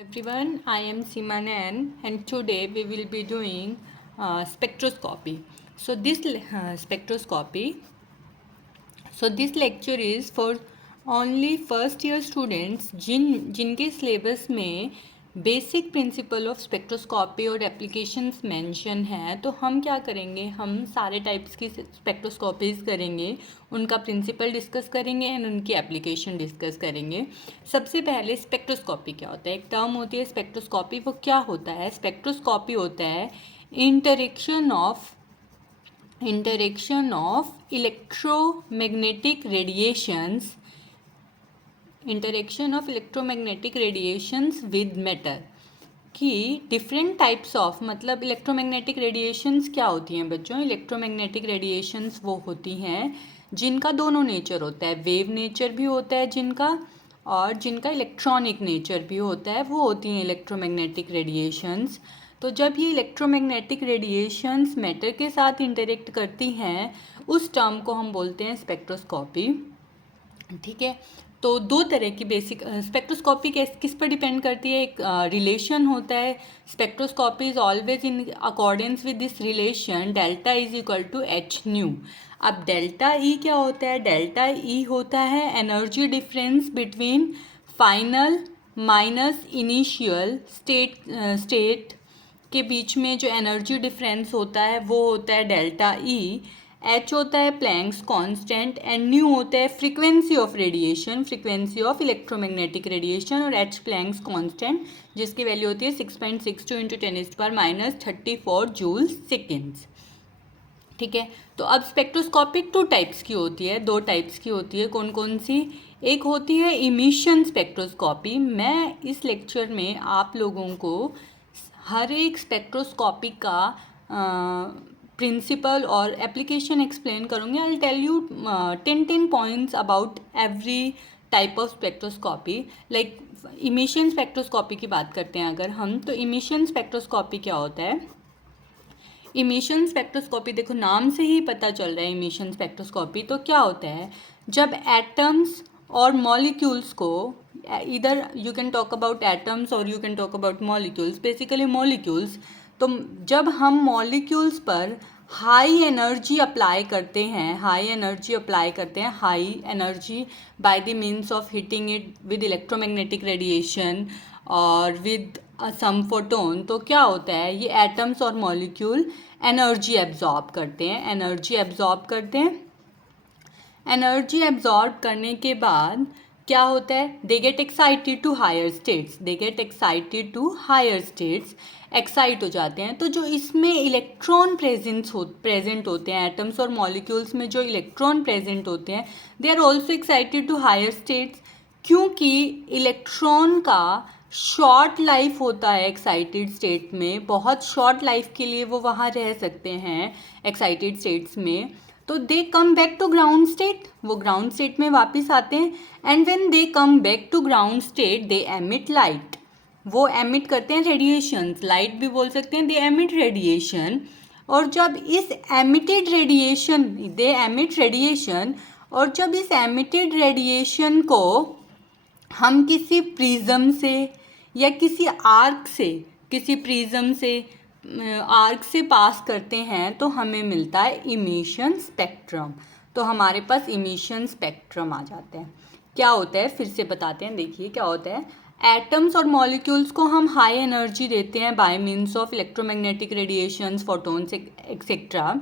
Everyone, I am Simanan and today we will be doing spectroscopy. This lecture is for only first year students जिनके syllabus में basic principle of spectroscopy और applications mention है। तो हम क्या करेंगे, हम सारे टाइप्स की स्पेक्ट्रोस्कोपीज करेंगे, उनका प्रिंसिपल डिस्कस करेंगे एंड उनकी एप्लीकेशन डिस्कस करेंगे। सबसे पहले स्पेक्ट्रोस्कोपी क्या होता है, एक टर्म होती है स्पेक्ट्रोस्कोपी। वो क्या होता है? स्पेक्ट्रोस्कोपी होता है interaction of electromagnetic radiations with matter कि डिफरेंट टाइप्स ऑफ, मतलब इलेक्ट्रोमैग्नेटिक रेडिएशंस क्या होती हैं बच्चों? इलेक्ट्रोमैग्नेटिक रेडिएशंस वो होती हैं जिनका दोनों नेचर होता है, वेव नेचर भी होता है जिनका, और जिनका इलेक्ट्रॉनिक नेचर भी होता है, वो होती हैं इलेक्ट्रोमैग्नेटिक रेडिएशंस। तो जब ये इलेक्ट्रोमैग्नेटिक रेडिएशंस मैटर के साथ इंटरेक्ट करती हैं, उस टर्म को हम बोलते हैं स्पेक्ट्रोस्कोपी। ठीक है, तो दो तरह की बेसिक स्पेक्ट्रोस्कोपी किस पर डिपेंड करती है? एक रिलेशन होता है, spectroscopy is always in accordance with this relation, delta is equal to h nu. अब डेल्टा ई क्या होता है? डेल्टा ई होता है energy difference between final minus initial state के बीच में जो एनर्जी डिफरेंस होता है वो होता है डेल्टा ई। एच होता है प्लैंक्स कांस्टेंट एंड न्यू होता है frequency of radiation, frequency of electromagnetic radiation, और एच प्लैंक्स कांस्टेंट जिसकी वैल्यू होती है 6.62 इंटू 10⁻34 जूल्स सेकेंड्स। ठीक है, तो अब स्पेक्ट्रोस्कोपी टू टाइप्स की होती है, दो टाइप्स की होती है। कौन कौन सी? एक होती है इमिशन स्पेक्ट्रोस्कोपी। मैं इस लेक्चर में आप लोगों को हर एक स्पेक्ट्रोस्कोपी का प्रिंसिपल और एप्लीकेशन एक्सप्लेन करूँगी। I will tell you 10 points about every type of spectroscopy. Like emission spectroscopy की बात करते हैं अगर हम, तो इमिशन स्पेक्ट्रोस्कोपी क्या होता है? इमिशन स्पेक्ट्रोस्कोपी, देखो नाम से ही पता चल रहा है इमिशन स्पेक्ट्रोस्कोपी। तो क्या होता है, जब एटम्स और मॉलिक्यूल्स को, इधर you can talk about atoms और you can talk about molecules, basically molecules. तो जब हम मॉलिक्यूल्स पर हाई एनर्जी अप्लाई करते हैं, high energy by the means of heating it with electromagnetic radiation और विद सम फोटोन, तो क्या होता है, ये एटम्स और मॉलिक्यूल एनर्जी एब्जॉर्ब करते हैं। एनर्जी एब्जॉर्ब करने के बाद क्या होता है? They get excited to higher states, excite हो जाते हैं। तो जो इसमें इलेक्ट्रॉन प्रेजेंट होते हैं, एटम्स और मॉलिक्यूल्स में जो इलेक्ट्रॉन प्रेजेंट होते हैं, they are also excited to higher states, क्योंकि इलेक्ट्रॉन का शॉर्ट लाइफ होता है एक्साइटेड स्टेट में, बहुत शॉर्ट लाइफ के लिए वो वहाँ रह सकते हैं एक्साइटेड स्टेट्स में। तो they come back to ground state, वो ग्राउंड स्टेट में वापस आते हैं। And when they come back to ground state they emit light, वो एमिट करते हैं रेडिएशंस, लाइट भी बोल सकते हैं, दे एमिट रेडिएशन। और जब इस एमिटेड रेडिएशन, और जब इस एमिटेड रेडिएशन को हम किसी प्रिज्म से या किसी प्रिज्म से आर्क से पास करते हैं तो हमें मिलता है इमिशन स्पेक्ट्रम। तो हमारे पास इमिशन स्पेक्ट्रम आ जाता है। क्या होता है, फिर से बताते हैं, देखिए क्या होता है। एटम्स और मॉलिक्यूल्स को हम हाई एनर्जी देते हैं by means of electromagnetic radiations, photons etcetera.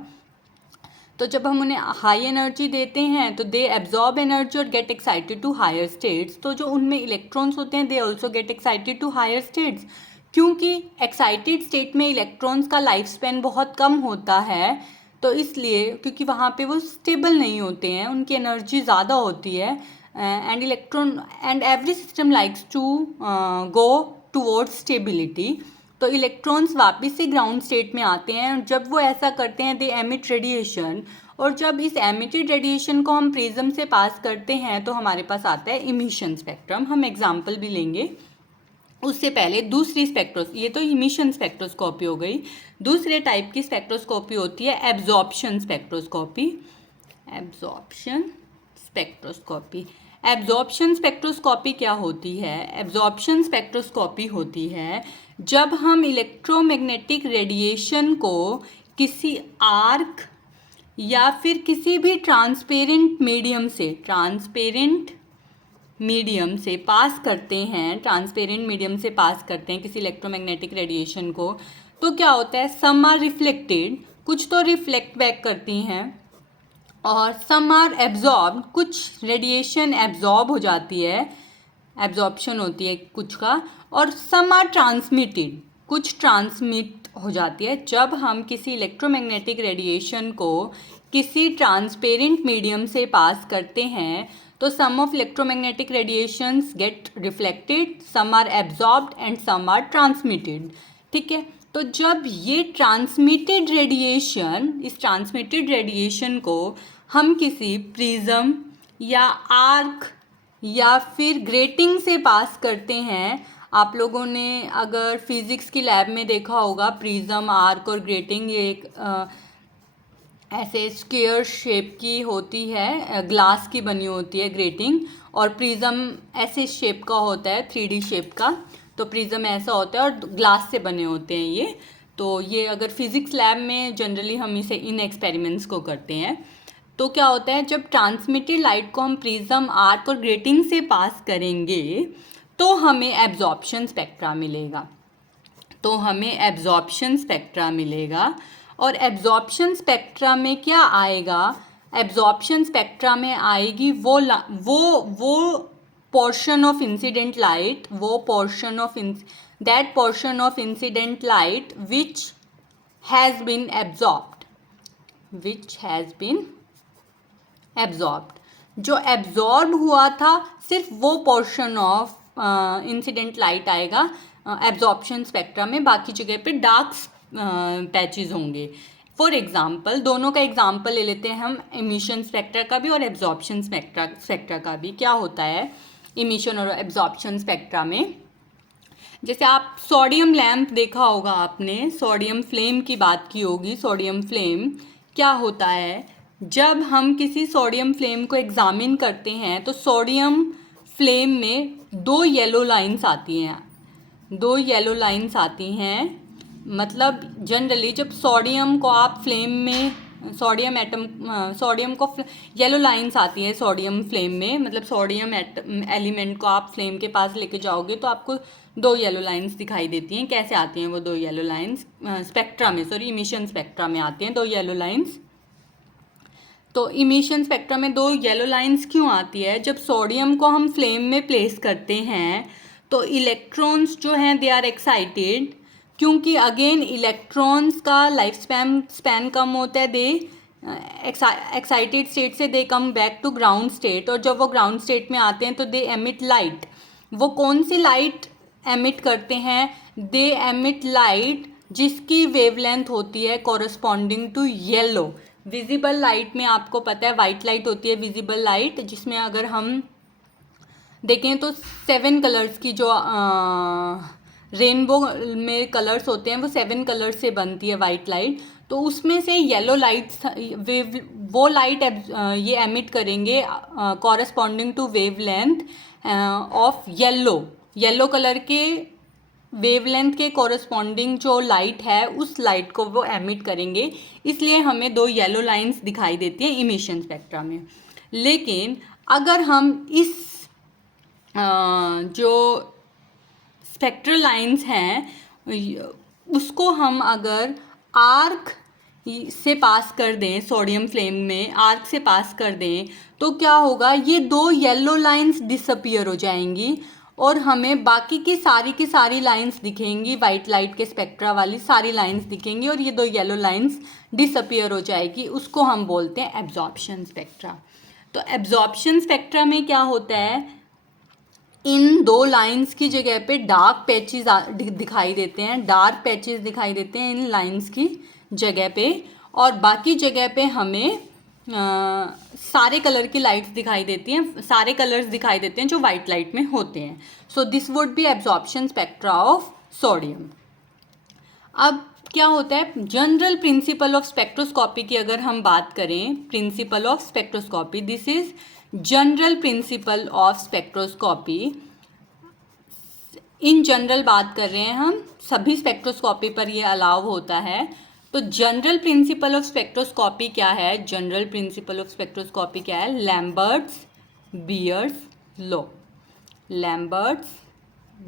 तो जब हम उन्हें हाई एनर्जी देते हैं तो दे एब्जॉर्ब एनर्जी और get excited to higher states. तो जो उनमें इलेक्ट्रॉन्स होते हैं they also get excited to higher states, क्योंकि एक्साइटेड स्टेट में इलेक्ट्रॉन्स का लाइफ स्पैन बहुत कम होता है। तो इसलिए, क्योंकि वहाँ पे वो स्टेबल नहीं होते हैं, उनकी एनर्जी ज़्यादा होती है, and every system likes to go towards stability. तो इलेक्ट्रॉन्स वापस से ग्राउंड स्टेट में आते हैं। जब वो ऐसा करते हैं दे एमिट रेडिएशन, और जब इस एमिटेड रेडिएशन को हम प्रिज्म से पास करते हैं तो हमारे पास आता है इमिशन स्पेक्ट्रम। हम एग्जांपल भी लेंगे। उससे पहले दूसरी ये तो इमिशन स्पेक्ट्रोस्कोपी हो गई। दूसरे टाइप की स्पेक्ट्रोस्कोपी होती है एब्जॉर्प्शन स्पेक्ट्रोस्कोपी। एब्जॉर्प्शन स्पेक्ट्रोस्कोपी क्या होती है? एब्जॉर्प्शन स्पेक्ट्रोस्कोपी होती है जब हम इलेक्ट्रोमैग्नेटिक रेडिएशन को किसी आर्क या फिर किसी भी ट्रांसपेरेंट मीडियम से पास करते हैं, किसी इलेक्ट्रोमैग्नेटिक रेडिएशन को, तो क्या होता है, सम आर रिफ्लेक्टेड, कुछ तो रिफ्लेक्ट बैक करती हैं, और सम आर एब्जॉर्ब, कुछ रेडिएशन एब्जॉर्ब हो जाती है, एब्जॉर्प्शन होती है कुछ का, और सम आर ट्रांसमिटेड, कुछ ट्रांसमिट हो जाती है। जब हम किसी इलेक्ट्रोमैग्नेटिक रेडिएशन को किसी ट्रांसपेरेंट मीडियम से पास करते हैं तो some of electromagnetic radiations get reflected, some are absorbed and some are transmitted. ठीक है, तो जब ये इस ट्रांसमिटेड रेडिएशन को हम किसी प्रिज्म या आर्क या फिर ग्रेटिंग से पास करते हैं, आप लोगों ने अगर फिजिक्स की लैब में देखा होगा, प्रिज्म, आर्क और ग्रेटिंग ये एक ऐसे स्क्वायर शेप की होती है, ग्लास की बनी होती है ग्रेटिंग, और प्रिज्म ऐसे शेप का होता है, 3D शेप का। तो प्रिज्म ऐसा होता है और ग्लास से बने होते हैं ये। तो ये अगर फिजिक्स लैब में जनरली हम इसे इन एक्सपेरिमेंट्स को करते हैं। तो क्या होता है, जब ट्रांसमिटेड लाइट को हम प्रिज्म, आर्क और ग्रेटिंग से पास करेंगे तो हमें एब्जॉर्प्शन स्पेक्ट्रा मिलेगा। और एब्जॉर्प्शन स्पेक्ट्रा में क्या आएगा, एब्जॉर्प्शन स्पेक्ट्रा में आएगी वो portion of incident light, that portion of incident light which has been absorbed, जो एब्जॉर्ब हुआ था, सिर्फ वो पोर्शन ऑफ इंसिडेंट लाइट आएगा एब्जॉर्प्शन स्पेक्ट्रा में, बाकी जगह पे डार्क पैचेस होंगे। फॉर एग्जाम्पल, दोनों का एग्जाम्पल ले लेते हैं हम, इमिशन स्पेक्ट्रा का भी और एब्जॉर्प्शन स्पेक्ट्रा का भी। क्या होता है इमिशन और एब्जॉर्प्शन स्पेक्ट्रा में, जैसे आप सोडियम लैम्प देखा होगा आपने, सोडियम फ्लेम की बात की होगी। सोडियम फ्लेम क्या होता है, जब हम किसी सोडियम फ्लेम को एग्जामिन करते हैं तो सोडियम फ्लेम में दो येलो लाइंस आती हैं। मतलब जनरली जब सोडियम को आप फ्लेम में, सोडियम को येलो लाइंस आती है सोडियम फ्लेम में, मतलब सोडियम एलिमेंट को आप फ्लेम के पास लेके जाओगे तो आपको दो येलो लाइंस दिखाई देती हैं। कैसे आती हैं वो दो येलो लाइंस? इमिशन स्पेक्ट्रा में आती हैं दो येलो लाइंस। तो इमिशन स्पेक्ट्रा में दो येलो लाइंस क्यों आती है? जब सोडियम को हम फ्लेम में प्लेस करते हैं तो इलेक्ट्रॉन्स जो हैं दे आर एक्साइटेड, क्योंकि अगेन इलेक्ट्रॉन्स का लाइफ स्पैन कम होता है, दे एक्साइटेड स्टेट से they come back to ground state, और जब वो ग्राउंड स्टेट में आते हैं तो दे एमिट लाइट। वो कौन सी लाइट एमिट करते हैं? दे एमिट लाइट जिसकी वेवलेंथ होती है corresponding to yellow. Visible light में आपको पता है वाइट लाइट होती है विजिबल लाइट, जिसमें अगर हम देखें तो 7 कलर्स की जो रेनबो में कलर्स होते हैं वो 7 कलर्स से बनती है वाइट लाइट। तो उसमें से येलो लाइट, वो लाइट ये एमिट करेंगे corresponding to wavelength of yellow colour के वेवलेंथ के कॉरस्पॉन्डिंग जो लाइट है उस लाइट को वो एमिट करेंगे, इसलिए हमें दो येलो लाइंस दिखाई देती हैं इमिशन स्पेक्ट्रा में। लेकिन अगर हम इस जो स्पेक्ट्रल लाइंस हैं उसको हम अगर आर्क से पास कर दें, सोडियम फ्लेम में आर्क से पास कर दें, तो क्या होगा, ये दो येलो लाइंस डिसअपियर हो जाएंगी और हमें बाकी की सारी लाइंस दिखेंगी, वाइट लाइट के स्पेक्ट्रा वाली सारी लाइंस दिखेंगी और ये दो येलो लाइंस डिसअपियर हो जाएगी। उसको हम बोलते हैं एब्जॉर्प्शन स्पेक्ट्रा। तो एब्जॉर्प्शन स्पेक्ट्रा में क्या होता है, इन दो लाइंस की जगह पे डार्क पैचेस दिखाई देते हैं, इन लाइंस की जगह पे, और बाकी जगह पे हमें सारे कलर की लाइट्स दिखाई देती हैं, सारे कलर्स दिखाई देते हैं जो वाइट लाइट में होते हैं। So this would be absorption spectra of sodium. अब क्या होता है, जनरल प्रिंसिपल ऑफ स्पेक्ट्रोस्कोपी की अगर हम बात करें, principle of spectroscopy, this is general principle of spectroscopy, in general बात कर रहे हैं हम, सभी स्पेक्ट्रोस्कोपी पर ये अलाउ होता है। तो जनरल प्रिंसिपल ऑफ स्पेक्ट्रोस्कोपी क्या है? जनरल प्रिंसिपल ऑफ स्पेक्ट्रोस्कोपी क्या है? Lambert's Beer's law, Lambert's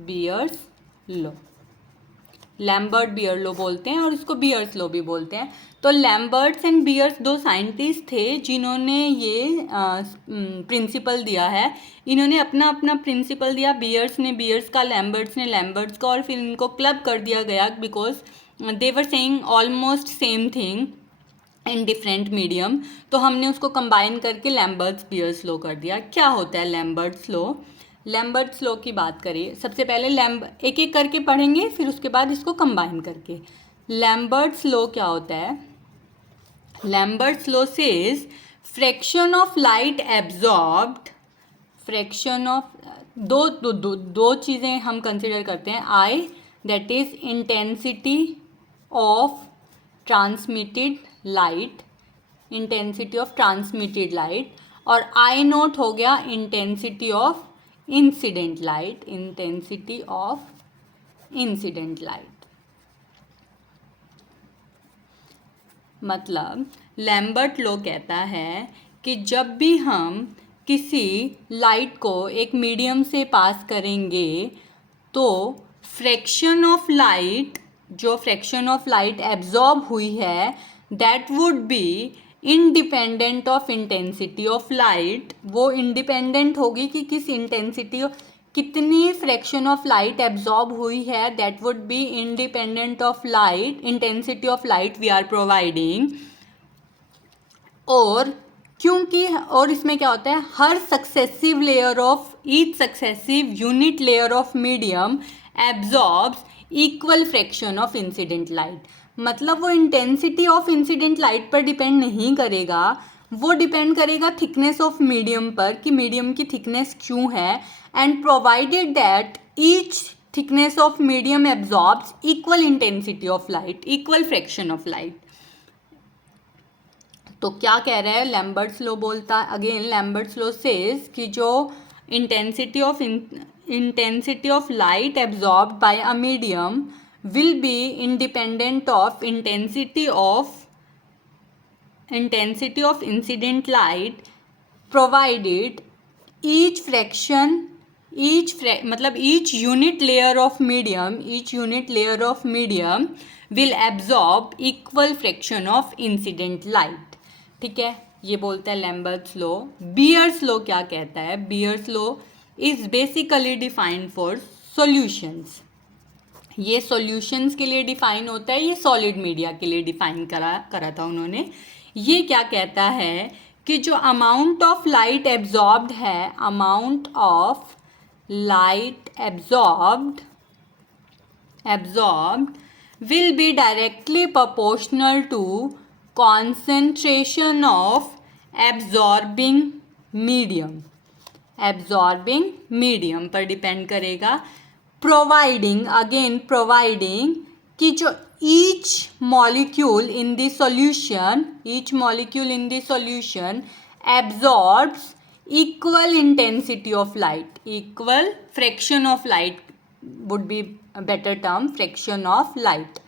Beer's law, Lambert Beer law बोलते हैं और इसको बियर्स लॉ भी बोलते हैं। तो लैम्बर्ट्स एंड बियर्स दो साइंटिस्ट थे जिन्होंने ये प्रिंसिपल दिया है। इन्होंने अपना अपना प्रिंसिपल दिया, बियर्स ने बियर्स का, लैम्बर्ट्स ने लैम्बर्ट्स का, और फिर इनको क्लब कर दिया गया because they were saying almost same thing in different medium. तो हमने उसको कंबाइन करके लैम्बर्ट्स बियर्स लॉ कर दिया। क्या होता है लैम्बर्ट्स लॉ? लैम्बर्ट्स लॉ की बात करिए, सबसे पहले एक एक करके पढ़ेंगे, फिर उसके बाद इसको कंबाइन करके। लैम्बर्ट्स लॉ क्या होता है? Lambert's law says fraction of light absorbed, fraction of दो चीज़ें हम कंसिडर करते हैं। I, that is intensity of transmitted light, intensity of transmitted light, और आई नोट हो गया intensity of incident light, intensity of incident light. मतलब Lambert law कहता है कि जब भी हम किसी लाइट को एक मीडियम से पास करेंगे तो फ्रैक्शन ऑफ लाइट, जो फ्रैक्शन ऑफ लाइट एब्जॉर्ब हुई है, that would be independent of intensity of light. वो इंडिपेंडेंट होगी कि किस इंटेंसिटी, कितनी फ्रैक्शन ऑफ लाइट एब्जॉर्ब हुई है, that would be independent of light, intensity of light we are providing. और क्योंकि, और इसमें क्या होता है, हर successive layer of each successive unit layer of medium absorbs equal fraction of incident light. मतलब वो इंटेंसिटी ऑफ इंसिडेंट लाइट पर डिपेंड नहीं करेगा, वो डिपेंड करेगा थिकनेस ऑफ मीडियम पर, कि मीडियम की थिकनेस क्यों है, and provided that each thickness of medium absorbs equal intensity of light, equal fraction of light. तो क्या कह रहा है लैम्बर्ट्स लॉ? बोलता अगेन लैम्बर्ट्स लॉ सेज कि जो intensity of light absorbed bye a medium will be independent of intensity of incident light, provided each unit layer of medium will absorb equal fraction of incident light। ठीक है, ये बोलता है Lambert's law. Bears law क्या कहता है? Bears law is basically defined for solutions. ये solutions के लिए डिफाइन होता है, ये सॉलिड मीडिया के लिए डिफाइन करा था उन्होंने। ये क्या कहता है कि जो अमाउंट ऑफ लाइट एब्जॉर्ब्ड है, amount of light absorbed will be directly proportional to concentration of absorbing medium पर डिपेंड करेगा। प्रोवाइडिंग कि जो each molecule in the solution absorbs equal intensity of light, equal fraction of light would be better term, fraction of light.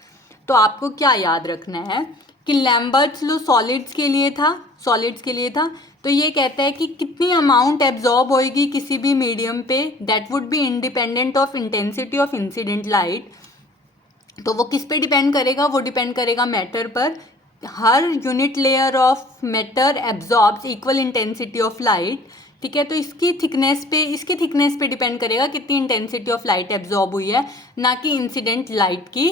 तो आपको क्या याद रखना है कि लैम्बर्ट्स लॉ सॉलिड्स के लिए था, तो ये कहता है कि कितनी अमाउंट एब्जॉर्ब होएगी किसी भी मीडियम पे, that would be independent of intensity of incident light. तो वो किस पे डिपेंड करेगा? वो डिपेंड करेगा मैटर पर। हर unit layer of matter absorbs equal intensity of light. ठीक है, तो इसकी थिकनेस पे डिपेंड करेगा कितनी इंटेंसिटी ऑफ लाइट एब्जॉर्ब हुई है, ना कि इंसिडेंट लाइट की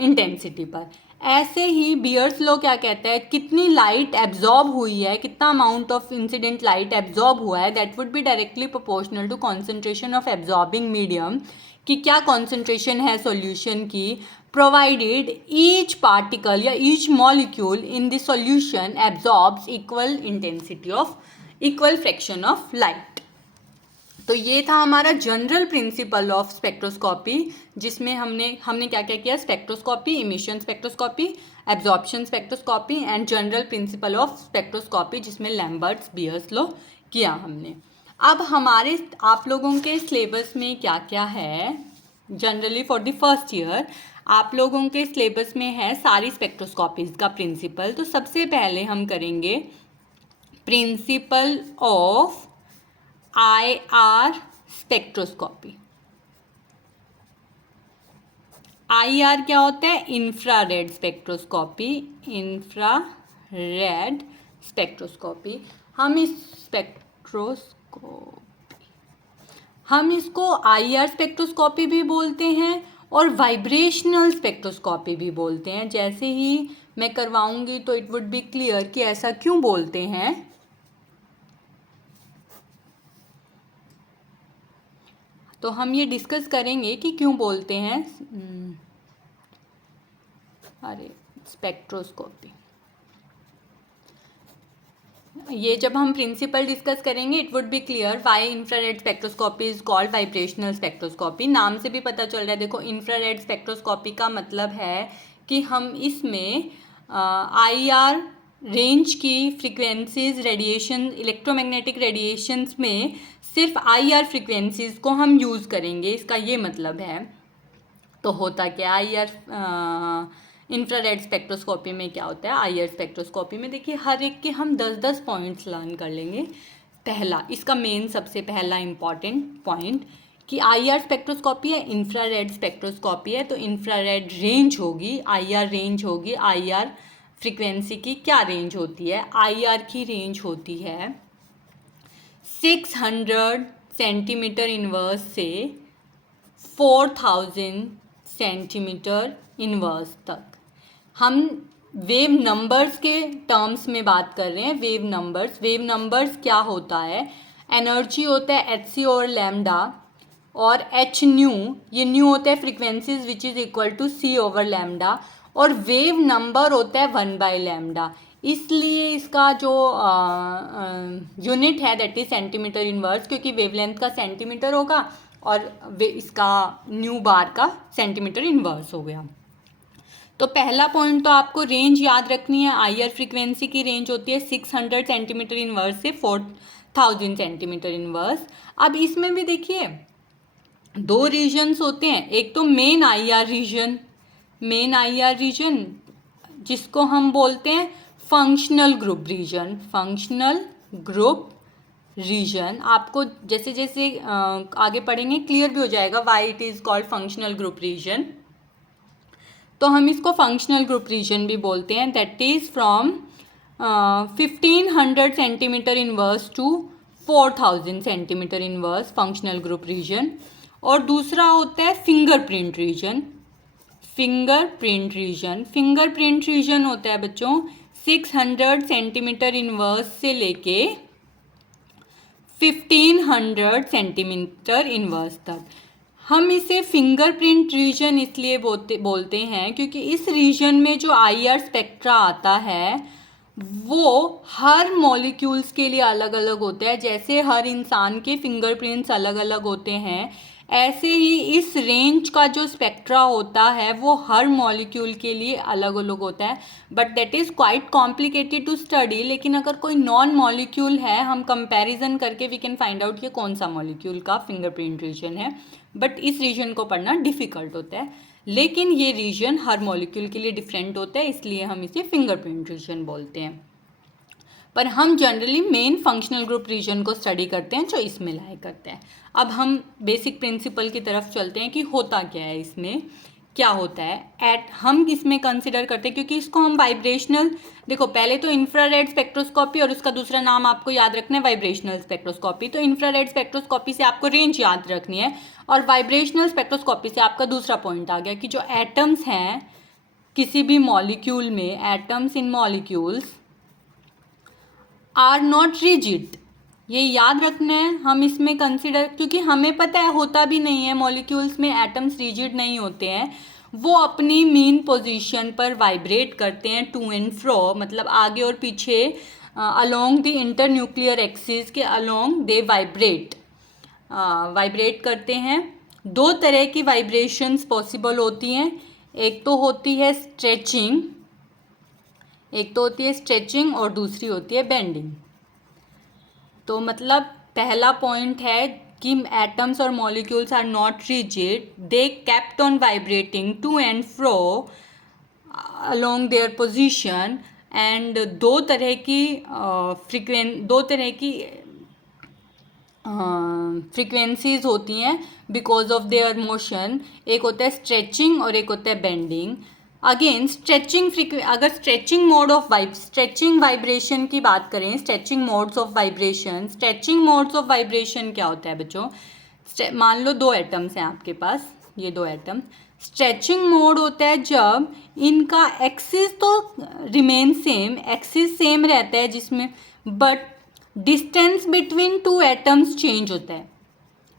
इंटेंसिटी पर। ऐसे ही बियर्स लॉ क्या कहता है, कितनी लाइट एब्जॉर्ब हुई है, कितना amount of incident light absorb हुआ है, that would be directly proportional to concentration of absorbing medium, कि क्या कॉन्सेंट्रेशन है सॉल्यूशन की, प्रोवाइडेड ईच पार्टिकल या each molecule in the solution absorbs equal fraction of light. तो ये था हमारा जनरल प्रिंसिपल ऑफ स्पेक्ट्रोस्कोपी, जिसमें हमने क्या क्या किया, spectroscopy, emission spectroscopy, absorption spectroscopy and general principle of spectroscopy, जिसमें लैम्बर्ट्स बियर्स लॉ किया हमने। अब हमारे आप लोगों के सिलेबस में क्या क्या है, generally for the first year आप लोगों के सिलेबस में है सारी स्पेक्ट्रोस्कोपीज का प्रिंसिपल। तो सबसे पहले हम करेंगे principle of IR spectroscopy. IR क्या होता है? Infrared spectroscopy. Infrared spectroscopy. हम इसको IR स्पेक्ट्रोस्कोपी भी बोलते हैं और वाइब्रेशनल स्पेक्ट्रोस्कोपी भी बोलते हैं। जैसे ही मैं करवाऊंगी तो इट वुड बी क्लियर कि ऐसा क्यों बोलते हैं। तो हम ये डिस्कस करेंगे कि क्यों बोलते हैं स्पेक्ट्रोस्कोपी। ये जब हम प्रिंसिपल डिस्कस करेंगे it would be clear why infrared spectroscopy is called vibrational spectroscopy. नाम से भी पता चल रहा है। देखो, इंफ्रारेड स्पेक्ट्रोस्कोपी का मतलब है कि हम इसमें IR रेंज की फ्रीक्वेंसीज, रेडिएशन, इलेक्ट्रोमैग्नेटिक रेडिएशंस में सिर्फ IR फ्रीक्वेंसीज को हम यूज़ करेंगे, इसका ये मतलब है। तो होता क्या IR इंफ्रारेड स्पेक्ट्रोस्कोपी में क्या होता है? IR स्पेक्ट्रोस्कोपी में देखिए हर एक के हम 10-10 पॉइंट्स लर्न कर लेंगे। पहला, इसका मेन सबसे पहला इम्पॉर्टेंट पॉइंट कि IR स्पेक्ट्रोस्कोपी है, इंफ्रारेड स्पेक्ट्रोस्कोपी है। तो इंफ्रारेड रेंज होगी, IR रेंज होगी। IR फ्रीक्वेंसी की क्या रेंज होती है? IR की रेंज होती है 600 सेंटीमीटर इनवर्स से 4000 सेंटीमीटर इनवर्स तक। हम वेव नंबर्स के टर्म्स में बात कर रहे हैं। वेव नंबर्स क्या होता है? एनर्जी होता है hc और लैम्डा, और h न्यू, ये न्यू होता है frequencies which is equal to c over lambda, और वेव नंबर होता है 1/λ। इसलिए इसका जो यूनिट है दैट इज सेंटीमीटर इनवर्स, क्योंकि वेवलेंथ का सेंटीमीटर होगा और इसका न्यू बार का सेंटीमीटर इनवर्स हो गया। तो पहला पॉइंट तो आपको रेंज याद रखनी है। IR फ्रीक्वेंसी की रेंज होती है 600 सेंटीमीटर इनवर्स से 4000 सेंटीमीटर इनवर्स। अब इसमें भी देखिए 2 रीजन्स होते हैं। एक तो मेन IR रीजन जिसको हम बोलते हैं फंक्शनल ग्रुप रीजन। आपको जैसे जैसे आगे पढ़ेंगे क्लियर भी हो जाएगा why it is called functional group region. तो हम इसको फंक्शनल ग्रुप रीजन भी बोलते हैं। That is from 1500 centimetre inverse two 4000 centimetre inverse, functional group region. और दूसरा होता है फिंगरप्रिंट रीजन होता है बच्चों 600 सेंटीमीटर इनवर्स से लेके 1500 सेंटीमीटर इनवर्स तक। हम इसे फिंगरप्रिंट रीजन इसलिए बोलते हैं क्योंकि इस रीजन में जो IR स्पेक्ट्रा आता है वो हर मॉलिक्यूल्स के लिए अलग अलग होता है। जैसे हर इंसान के फिंगरप्रिंट्स अलग अलग होते हैं, ऐसे ही इस रेंज का जो स्पेक्ट्रा होता है वो हर मॉलिक्यूल के लिए अलग अलग होता है। But that is quite complicated to study. लेकिन अगर कोई नॉन मॉलिक्यूल है, हम कंपैरिजन करके वी कैन फाइंड आउट कि कौन सा मॉलिक्यूल का फिंगरप्रिंट रीजन है। बट इस रीजन को पढ़ना डिफ़िकल्ट होता है, लेकिन ये रीजन हर मॉलिक्यूल के लिए डिफरेंट होता है, इसलिए हम इसे फिंगरप्रिंट रीजन बोलते हैं। पर हम generally main functional group region को स्टडी करते हैं जो इसमें लाई करते हैं। अब हम बेसिक प्रिंसिपल की तरफ चलते हैं कि होता क्या है, इसमें क्या होता है। हम इसमें कंसिडर करते हैं क्योंकि इसको हम वाइब्रेशनल, देखो पहले तो इंफ्रारेड स्पेक्ट्रोस्कोपी और उसका दूसरा नाम आपको याद रखना है वाइब्रेशनल स्पेक्ट्रोस्कोपी। तो इंफ्रारेड स्पेक्ट्रोस्कोपी से आपको रेंज याद रखनी है, और वाइब्रेशनल स्पेक्ट्रोस्कोपी से आपका दूसरा पॉइंट आ गया कि जो एटम्स हैं किसी भी मॉलिक्यूल में, atoms in molecules are not rigid. ये याद रखना है हम इसमें कंसिडर, क्योंकि हमें पता है होता भी नहीं है, मॉलिक्यूल्स में एटम्स रिजिड नहीं होते हैं। वो अपनी मीन पोजीशन पर वाइब्रेट करते हैं टू एंड फ्रो, मतलब आगे और पीछे अलोंग द इंटरन्यूक्लियर एक्सिस के अलोंग दे वाइब्रेट करते हैं। 2 तरह की वाइब्रेशंस पॉसिबल होती हैं। एक तो होती है स्ट्रेचिंग और दूसरी होती है बेंडिंग। तो मतलब पहला पॉइंट है कि एटम्स और molecules are not rigid, they kept on vibrating to and fro along their position, and दो तरह की फ्रीक्वेंसीज होती हैं बिकॉज ऑफ देयर मोशन। एक होता है स्ट्रेचिंग और एक होता है बेंडिंग। अगेन अगर स्ट्रेचिंग वाइब्रेशन की बात करें, स्ट्रेचिंग मोड्स ऑफ वाइब्रेशन क्या होता है बच्चों? मान लो दो एटम्स हैं आपके पास, ये दो एटम। स्ट्रेचिंग मोड होता है जब इनका एक्सिस तो रिमेन सेम, एक्सिस सेम रहता है जिसमें, but distance between two atoms change होता है।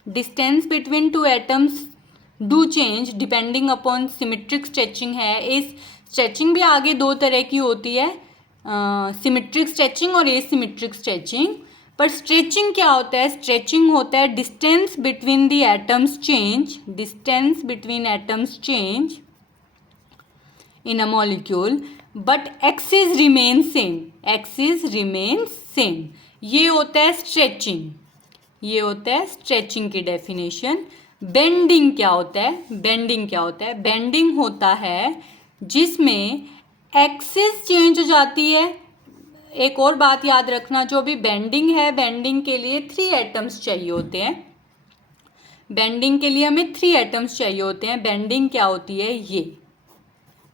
Distance between two atoms do change depending upon symmetric stretching है। इस स्ट्रेचिंग भी आगे दो तरह की होती है, सिमेट्रिक स्ट्रेचिंग और एसिमेट्रिक स्ट्रेचिंग। पर स्ट्रेचिंग क्या होता है? स्ट्रेचिंग होता है distance between the atoms change, distance between atoms change in a molecule but axis remain same, axis remain same. ये होता है स्ट्रेचिंग, ये होता है स्ट्रेचिंग की डेफिनेशन। बेंडिंग क्या होता है? बेंडिंग क्या होता है? बेंडिंग होता है जिसमें एक्सिस चेंज हो जाती है। एक और बात याद रखना, जो भी बेंडिंग है, बेंडिंग के लिए 3 एटम्स चाहिए होते हैं। बेंडिंग के लिए हमें 3 एटम्स चाहिए होते हैं। बेंडिंग क्या होती है? ये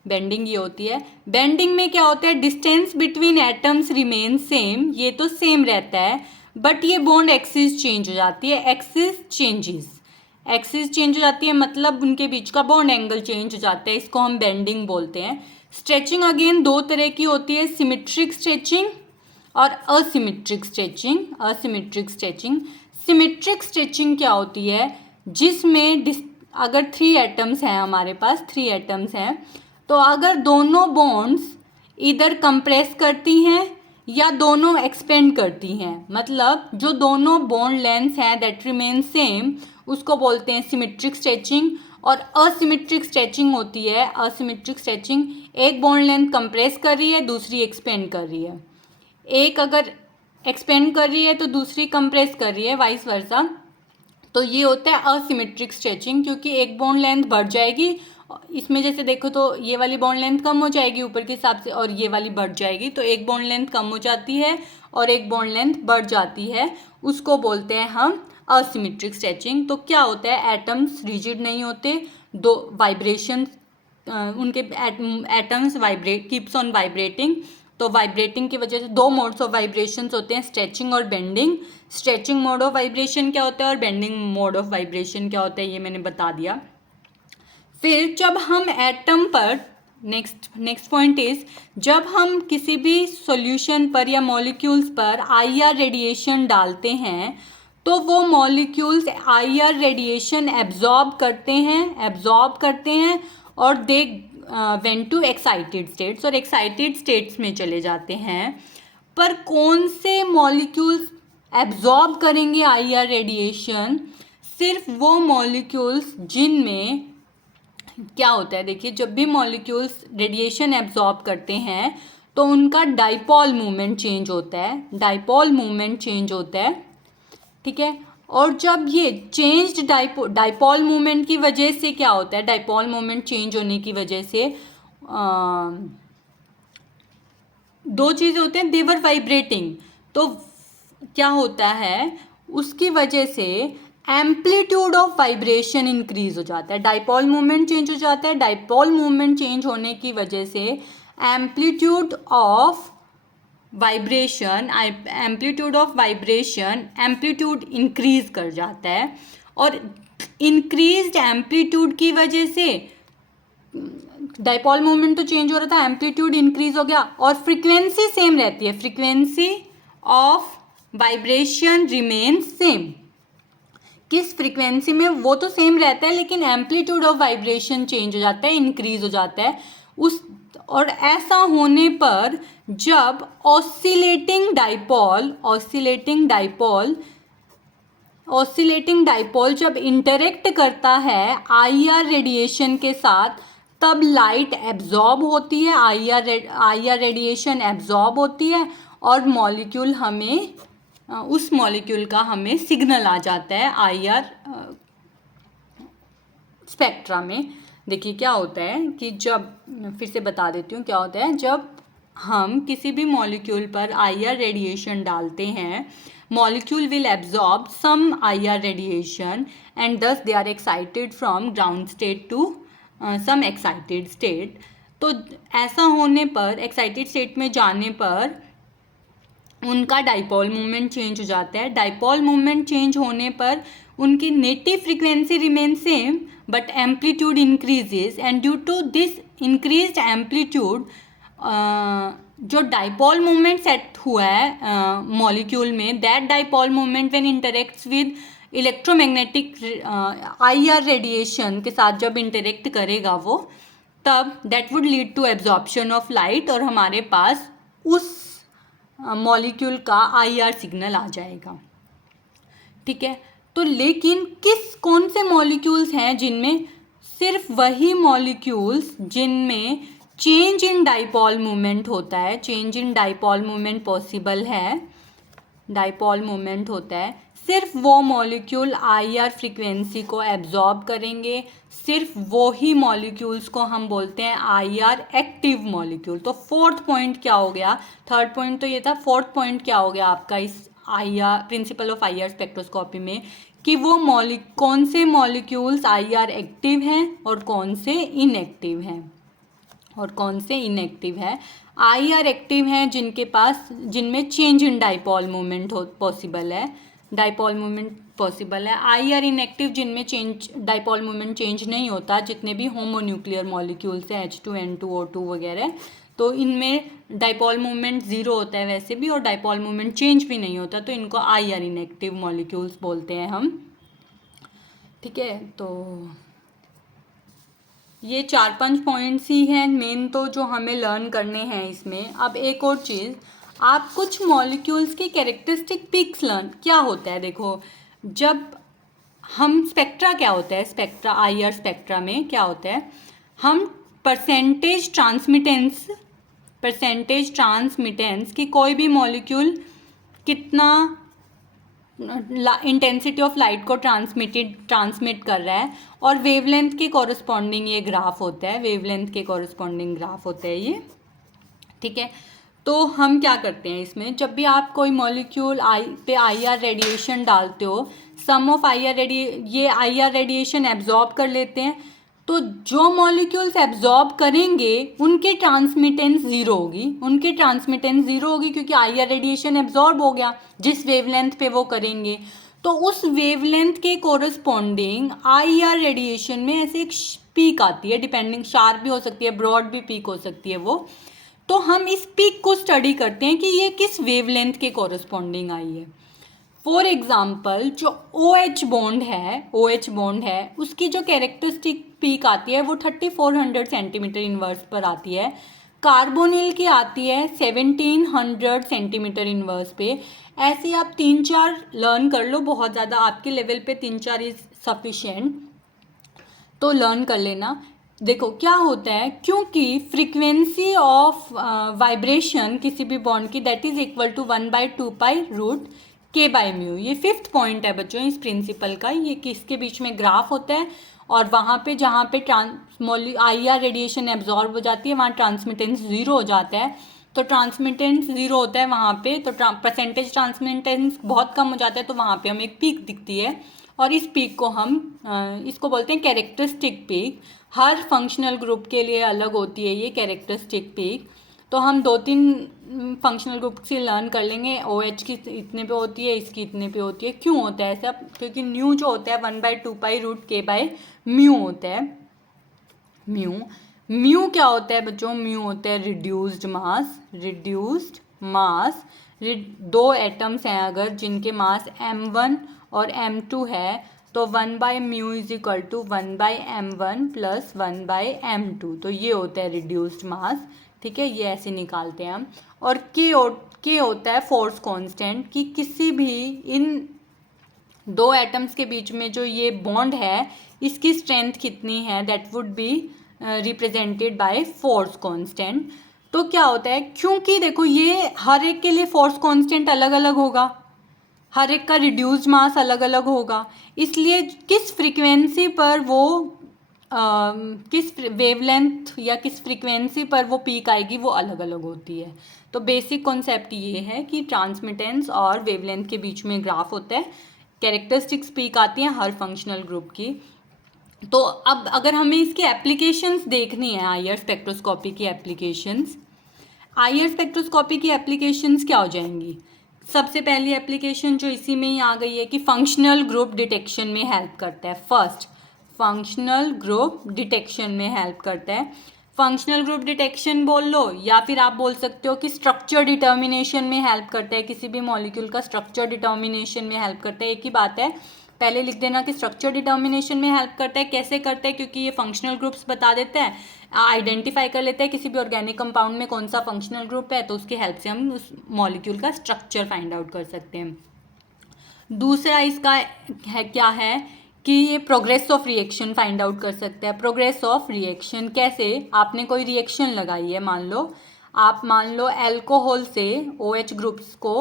बेंडिंग ये होती है। बेंडिंग में क्या होता है? Distance between atoms remain same, ये तो सेम रहता है, बट ये बॉन्ड एक्सिस चेंज हो जाती है। एक्सिस चेंज हो जाती है मतलब उनके बीच का बॉन्ड एंगल चेंज हो जाता है, इसको हम बेंडिंग बोलते हैं। स्ट्रेचिंग अगेन दो तरह की होती है, सिमेट्रिक स्ट्रेचिंग और असिमेट्रिक स्ट्रेचिंग। सिमेट्रिक स्ट्रेचिंग क्या होती है? जिसमें अगर 3 एटम्स हैं, हमारे पास 3 एटम्स हैं, तो अगर दोनों बॉन्ड्स इधर कंप्रेस करती हैं या दोनों एक्सपेंड करती हैं, मतलब जो दोनों बॉन्ड लेंथ हैं दैट रिमेन सेम, उसको बोलते हैं सिमेट्रिक स्ट्रेचिंग। और असिमेट्रिक स्ट्रेचिंग होती है, असिमेट्रिक स्ट्रेचिंग एक बॉन्ड लेंथ कंप्रेस कर रही है, दूसरी एक्सपेंड कर रही है। एक अगर एक्सपेंड कर रही है तो दूसरी कंप्रेस कर रही है, वाइस वर्सा। तो ये होता है असिमेट्रिक स्ट्रेचिंग, क्योंकि एक बॉन्ड लेंथ बढ़ जाएगी, इसमें जैसे देखो तो ये वाली बॉन्ड लेंथ कम हो जाएगी ऊपर के हिसाब से और ये वाली बढ़ जाएगी, तो एक बॉन्ड लेंथ कम हो जाती है और एक बॉन्ड लेंथ बढ़ जाती है, उसको बोलते हैं हम असिमेट्रिक स्ट्रेचिंग। तो क्या होता है? एटम्स रिजिड नहीं होते, दो वाइब्रेशन उनके एटम्स कीप्स ऑन वाइब्रेटिंग। तो वाइब्रेटिंग की वजह से दो मोड्स ऑफ वाइब्रेशंस होते हैं, स्ट्रेचिंग और bending. Stretching mode of vibration क्या होता है और बेंडिंग मोड ऑफ वाइब्रेशन क्या होता है, ये मैंने बता दिया। फिर जब हम एटम पर नेक्स्ट पॉइंट इज, जब हम किसी भी सॉल्यूशन पर या मॉलिक्यूल्स पर आईआर रेडिएशन डालते हैं तो वो मॉलिक्यूल्स आईआर रेडिएशन एब्जॉर्ब करते हैं और they went to excited states, और एक्साइटेड स्टेट्स में चले जाते हैं। पर कौन से मॉलिक्यूल्स एब्जॉर्ब करेंगे आईआर रेडिएशन? सिर्फ वो मॉलिक्यूल्स जिनमें क्या होता है, देखिए जब भी मॉलिक्यूल्स रेडिएशन एब्जॉर्ब करते हैं तो उनका डाइपोल मूवमेंट चेंज होता है, ठीक है। और जब ये चेंज्ड डाइपोल मूवमेंट की वजह से क्या होता है, डाइपोल मूवमेंट चेंज होने की वजह से दो चीज़ें होते हैं, देवर वाइब्रेटिंग। तो क्या होता है, उसकी वजह से एम्पलीट्यूड ऑफ वाइब्रेशन इंक्रीज हो जाता है, डाइपोल मूवमेंट चेंज हो जाता है। डाइपोल मूवमेंट चेंज होने की वजह से एम्पलीट्यूड ऑफ वाइब्रेशन इंक्रीज कर जाता है, और इंक्रीज्ड एम्पलीट्यूड की वजह से डाइपोल मूवमेंट तो चेंज हो रहा था, एम्पलीट्यूड इंक्रीज हो गया और फ्रीक्वेंसी सेम रहती है, frequency of vibration remain same. किस फ्रीक्वेंसी में, वो तो सेम रहता है लेकिन एम्पलीट्यूड ऑफ वाइब्रेशन चेंज हो जाता है, इंक्रीज हो जाता है उस। और ऐसा होने पर जब ऑसिलेटिंग डाइपोल जब इंटरेक्ट करता है आईआर रेडिएशन के साथ, तब लाइट एब्जॉर्ब होती है, आईआर रेडिएशन एब्जॉर्ब होती है और मॉलिक्यूल हमें उस मॉलिक्यूल का हमें सिग्नल आ जाता है IR स्पेक्ट्रा में। देखिए क्या होता है कि जब, फिर से बता देती हूँ क्या होता है, जब हम किसी भी मॉलिक्यूल पर IR रेडिएशन डालते हैं, molecule will absorb some IR radiation and thus they are excited from ground state to some excited state. तो ऐसा होने पर, एक्साइटेड स्टेट में जाने पर उनका डाइपोल मूवमेंट चेंज हो जाता है। डाइपोल मूवमेंट चेंज होने पर उनकी native frequency remain same but amplitude increases, and due to this increased amplitude जो डाइपोल मूवमेंट सेट हुआ है मॉलिक्यूल में, that dipole movement when interacts with electromagnetic IR radiation के साथ जब इंटरेक्ट करेगा वो, तब that would lead to absorption of light और हमारे पास उस मॉलिक्यूल का IR सिग्नल आ जाएगा। ठीक है, तो लेकिन कौन से मॉलिक्यूल्स हैं जिनमें, सिर्फ वही मॉलिक्यूल्स जिनमें चेंज इन डाइपोल मूवमेंट होता है, change in dipole movement possible है, डाइपोल मूवमेंट होता है, सिर्फ वो मॉलिक्यूल IR फ्रीक्वेंसी को एब्जॉर्ब करेंगे। सिर्फ वो ही मॉलिक्यूल्स को हम बोलते हैं IR एक्टिव मॉलिक्यूल। तो फोर्थ पॉइंट क्या हो गया, थर्ड पॉइंट तो ये था, फोर्थ पॉइंट क्या हो गया आपका इस IR principle of IR spectroscopy में, कि वो कौन से मॉलिक्यूल्स IR एक्टिव हैं और कौन से इनएक्टिव हैं, और कौन से इनएक्टिव है। IR एक्टिव हैं जिनमें change in dipole movement possible है, डाइपोल मूवमेंट पॉसिबल है। IR इनएक्टिव जिनमें डाइपोल मूवमेंट चेंज नहीं होता, जितने भी होमोन्यूक्लियर मॉलिक्यूल्स हैं H2N2O2 वगैरह, तो इनमें डाइपोल मूवमेंट ज़ीरो होता है वैसे भी, और डाइपोल मूवमेंट चेंज भी नहीं होता, तो इनको IR इनएक्टिव मॉलिक्यूल्स बोलते हैं हम। ठीक है, तो ये 4-5 पॉइंट्स ही हैं मेन तो जो हमें लर्न करने हैं इसमें। अब एक और चीज़, आप कुछ मॉलिक्यूल्स के कैरेक्टरिस्टिक पिक्स लर्न, क्या होता है देखो, जब हम स्पेक्ट्रा, क्या होता है स्पेक्ट्रा, IR स्पेक्ट्रा में क्या होता है, हम परसेंटेज ट्रांसमिटेंस कि कोई भी मॉलिक्यूल कितना इंटेंसिटी ऑफ लाइट को ट्रांसमिट कर रहा है, और वेवलेंथ के कॉरस्पॉन्डिंग ये ग्राफ होता है, वेवलेंथ के कॉरस्पॉन्डिंग ग्राफ होता है ये। ठीक है, तो हम क्या करते हैं इसमें, जब भी आप कोई मॉलिक्यूल पे IR रेडिएशन डालते हो, सम ऑफ ये IR रेडिएशन एब्जॉर्ब कर लेते हैं, तो जो मॉलिक्यूल्स एब्जॉर्ब करेंगे उनकी ट्रांसमिटेंस ज़ीरो होगी, क्योंकि IR रेडिएशन एब्जॉर्ब हो गया जिस वेवलेंथ पे वो करेंगे। तो उस वेवलेंथ के कोरस्पॉन्डिंग IR रेडिएशन में ऐसे एक पीक आती है, डिपेंडिंग, शार्प भी हो सकती है, ब्रॉड भी पीक हो सकती है वो। तो हम इस पीक को स्टडी करते हैं कि ये किस वेवलेंथ के कोरस्पॉन्डिंग आई है। फॉर एग्जाम्पल, जो OH बॉन्ड है उसकी जो कैरेक्टरिस्टिक पीक आती है वो 3400 सेंटीमीटर इनवर्स पर आती है। कार्बोनिल की आती है 1700 सेंटीमीटर इनवर्स पे। ऐसे आप 3-4 लर्न कर लो, बहुत ज़्यादा आपके लेवल पे 3-4 इज सफिशिएंट, तो लर्न कर लेना। देखो क्या होता है, क्योंकि फ्रीक्वेंसी ऑफ वाइब्रेशन किसी भी बॉन्ड की that is equal to 1/2π√K/μ। ये 5th पॉइंट है बच्चों इस प्रिंसिपल का, ये किसके बीच में ग्राफ होता है, और वहाँ पे जहाँ पे IR रेडिएशन एब्जॉर्ब हो जाती है वहाँ ट्रांसमिटेंस ज़ीरो हो जाता है। तो ट्रांसमिटेंस ज़ीरो होता है वहाँ पे, तो परसेंटेज ट्रांसमिटेंस बहुत कम हो जाता है, तो वहाँ पे हमें एक पीक दिखती है, और इस पीक को हम इसको बोलते हैं कैरेक्टरिस्टिक पीक। हर फंक्शनल ग्रुप के लिए अलग होती है ये कैरेक्टरिस्टिक पीक। तो हम 2-3 फंक्शनल ग्रुप से लर्न कर लेंगे, OH की इतने पे होती है, इसकी इतने पे होती है। क्यों होता है ऐसा, क्योंकि न्यू जो होता है 1/2π√K/μ होता है। म्यू क्या होता है बच्चों, म्यू होता है रिड्यूस्ड मास। दो एटम्स हैं अगर जिनके मास m1 और m2 है, तो 1/μ is equal to 1/m1 plus 1/m2, तो ये होता है रिड्यूस्ड मास। ठीक है, ये ऐसे निकालते हैं हम। और के होता है फोर्स कांस्टेंट, कि किसी भी इन दो एटम्स के बीच में जो ये बॉन्ड है इसकी स्ट्रेंथ कितनी है, that would be represented by force constant. तो क्या होता है, क्योंकि देखो ये हर एक के लिए फोर्स कांस्टेंट अलग अलग होगा, हर एक का रिड्यूस्ड मास अलग अलग होगा, इसलिए किस फ्रीक्वेंसी पर वो किस वेवलेंथ या किस फ्रीक्वेंसी पर वो पीक आएगी वो अलग अलग होती है। तो बेसिक कॉन्सेप्ट ये है कि ट्रांसमिटेंस और वेवलेंथ के बीच में ग्राफ होता है, कैरेक्टरिस्टिक्स पीक आती हैं हर फंक्शनल ग्रुप की। तो अब अगर हमें इसकी एप्लीकेशंस देखनी है, आईआर स्पेक्ट्रोस्कोपी की एप्लीकेशंस, आईआर स्पेक्ट्रोस्कोपी की एप्लीकेशंस क्या हो जाएंगी? सबसे पहली एप्लीकेशन जो इसी में ही आ गई है कि फंक्शनल ग्रुप डिटेक्शन में हेल्प करता है। फर्स्ट, फंक्शनल ग्रुप डिटेक्शन में हेल्प करता है। फंक्शनल ग्रुप डिटेक्शन बोल लो या फिर आप बोल सकते हो कि स्ट्रक्चर डिटर्मिनेशन में हेल्प करता है, किसी भी मॉलिक्यूल का स्ट्रक्चर डिटर्मिनेशन में हेल्प करता है। एक ही बात है, पहले लिख देना कि स्ट्रक्चर डिटर्मिनेशन में हेल्प करता है। कैसे करता है? क्योंकि ये फंक्शनल ग्रुप्स बता देता है, आइडेंटिफाई कर लेते हैं किसी भी ऑर्गेनिक कंपाउंड में कौन सा फंक्शनल ग्रुप है, तो उसकी हेल्प से हम उस मॉलिक्यूल का स्ट्रक्चर फाइंड आउट कर सकते हैं। दूसरा इसका है क्या है कि ये progress of reaction find out कर सकता है। प्रोग्रेस ऑफ रिएक्शन कैसे? आपने कोई रिएक्शन लगाई है, मान लो एल्कोहल से OH ग्रुप्स को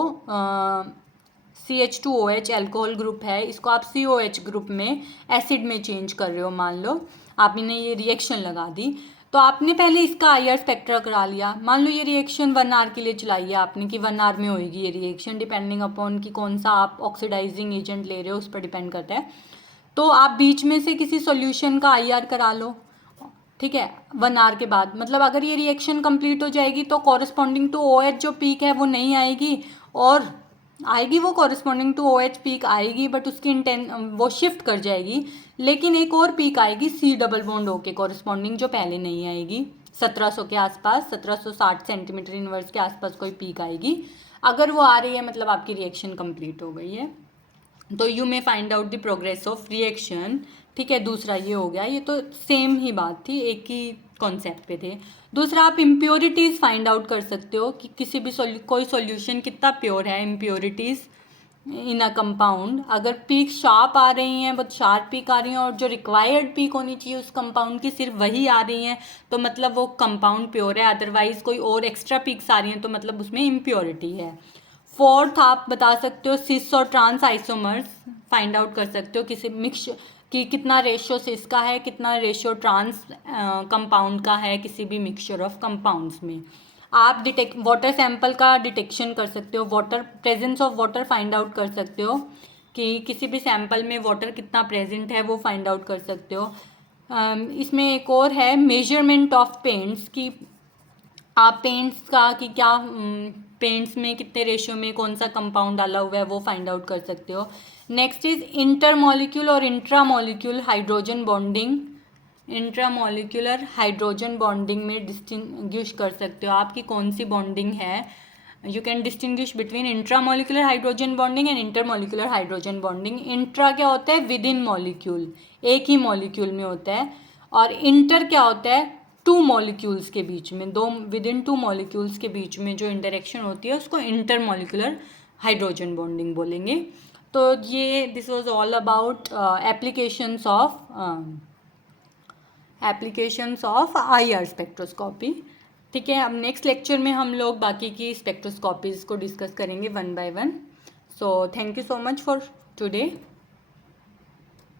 CH2OH एल्कोहल ग्रुप है, इसको आप COH ग्रुप में एसिड में चेंज कर रहे हो। मान लो आपने ये रिएक्शन लगा दी, तो आपने पहले इसका आईआर स्पेक्ट्रा करा लिया। मान लो ये रिएक्शन 1 आवर के लिए चलाई है आपने कि 1 आवर में होगी ये रिएक्शन, डिपेंडिंग अपॉन कि कौन सा आप ऑक्सीडाइजिंग एजेंट ले रहे हो उस पर डिपेंड करता है। तो आप बीच में से किसी सॉल्यूशन का आईआर करा लो, ठीक है, 1 आवर के बाद। मतलब अगर ये रिएक्शन कंप्लीट हो जाएगी तो कॉरस्पॉन्डिंग टू OH जो पीक है वो नहीं आएगी, और आएगी वो कॉरस्पॉन्डिंग टू OH पीक आएगी, बट उसकी वो शिफ्ट कर जाएगी। लेकिन एक और पीक आएगी C डबल बॉन्ड O के कॉरस्पॉन्डिंग, जो पहले नहीं आएगी। 1700 के आसपास, 1760 सेंटीमीटर इनवर्स के आसपास कोई पीक आएगी। अगर वो आ रही है मतलब आपकी रिएक्शन कंप्लीट हो गई है। तो you may find out the progress of reaction, ठीक है। दूसरा ये हो गया, ये तो सेम ही बात थी, एक ही कॉन्सेप्ट पे थे। दूसरा, आप इम्प्योरिटीज़ फाइंड आउट कर सकते हो कि किसी भी कोई सॉल्यूशन कितना प्योर है। इम्प्योरिटीज़ इन अ कंपाउंड, अगर पीक शार्प आ रही हैं, बहुत शार्प पीक आ रही हैं और जो रिक्वायर्ड पीक होनी चाहिए उस कंपाउंड की सिर्फ वही आ रही हैं, तो मतलब वो कंपाउंड प्योर है। अदरवाइज कोई और एक्स्ट्रा पीक्स आ रही हैं तो मतलब उसमें इम्प्योरिटी है। फोर्थ, आप बता सकते हो सिस और ट्रांस आइसोमर्स फाइंड आउट कर सकते हो किसी मिक्स कि कितना रेशियो सिस का है, कितना रेशियो ट्रांस कंपाउंड का है किसी भी मिक्सचर ऑफ कंपाउंड्स में। आप वाटर सैंपल का डिटेक्शन कर सकते हो, water presence of water find out कर सकते हो कि किसी भी सैंपल में वाटर कितना प्रेजेंट है वो फाइंड आउट कर सकते हो। इसमें एक और है मेजरमेंट ऑफ पेंट्स, कि आप पेंट्स का कि क्या पेंट्स में कितने रेशियो में कौन सा कंपाउंड डाला हुआ है वो फाइंड आउट कर सकते हो। नेक्स्ट इज इंटरमॉलिक्यूल और intramolecule hydrogen bonding. Intramolecular hydrogen bonding में डिस्टिंग्विश कर सकते हो आप कि कौन सी बॉन्डिंग है। You can distinguish between intramolecular hydrogen bonding and intermolecular hydrogen bonding. Intra क्या होता है? विद इन मॉलिक्यूल, एक ही मॉलिक्यूल में होता है। और इंटर क्या होता है? 2 मॉलिक्यूल्स के बीच में, विद इन 2 मॉलिक्यूल्स के बीच में जो इंटरेक्शन होती है उसको इंटरमॉलिक्यूलर हाइड्रोजन बॉन्डिंग बोलेंगे। तो ये this was all about applications of IR spectroscopy, ठीक है। अब नेक्स्ट लेक्चर में हम लोग बाकी की स्पेक्ट्रोस्कोपीज़ को डिस्कस करेंगे 1 by 1। So thank you so much for today.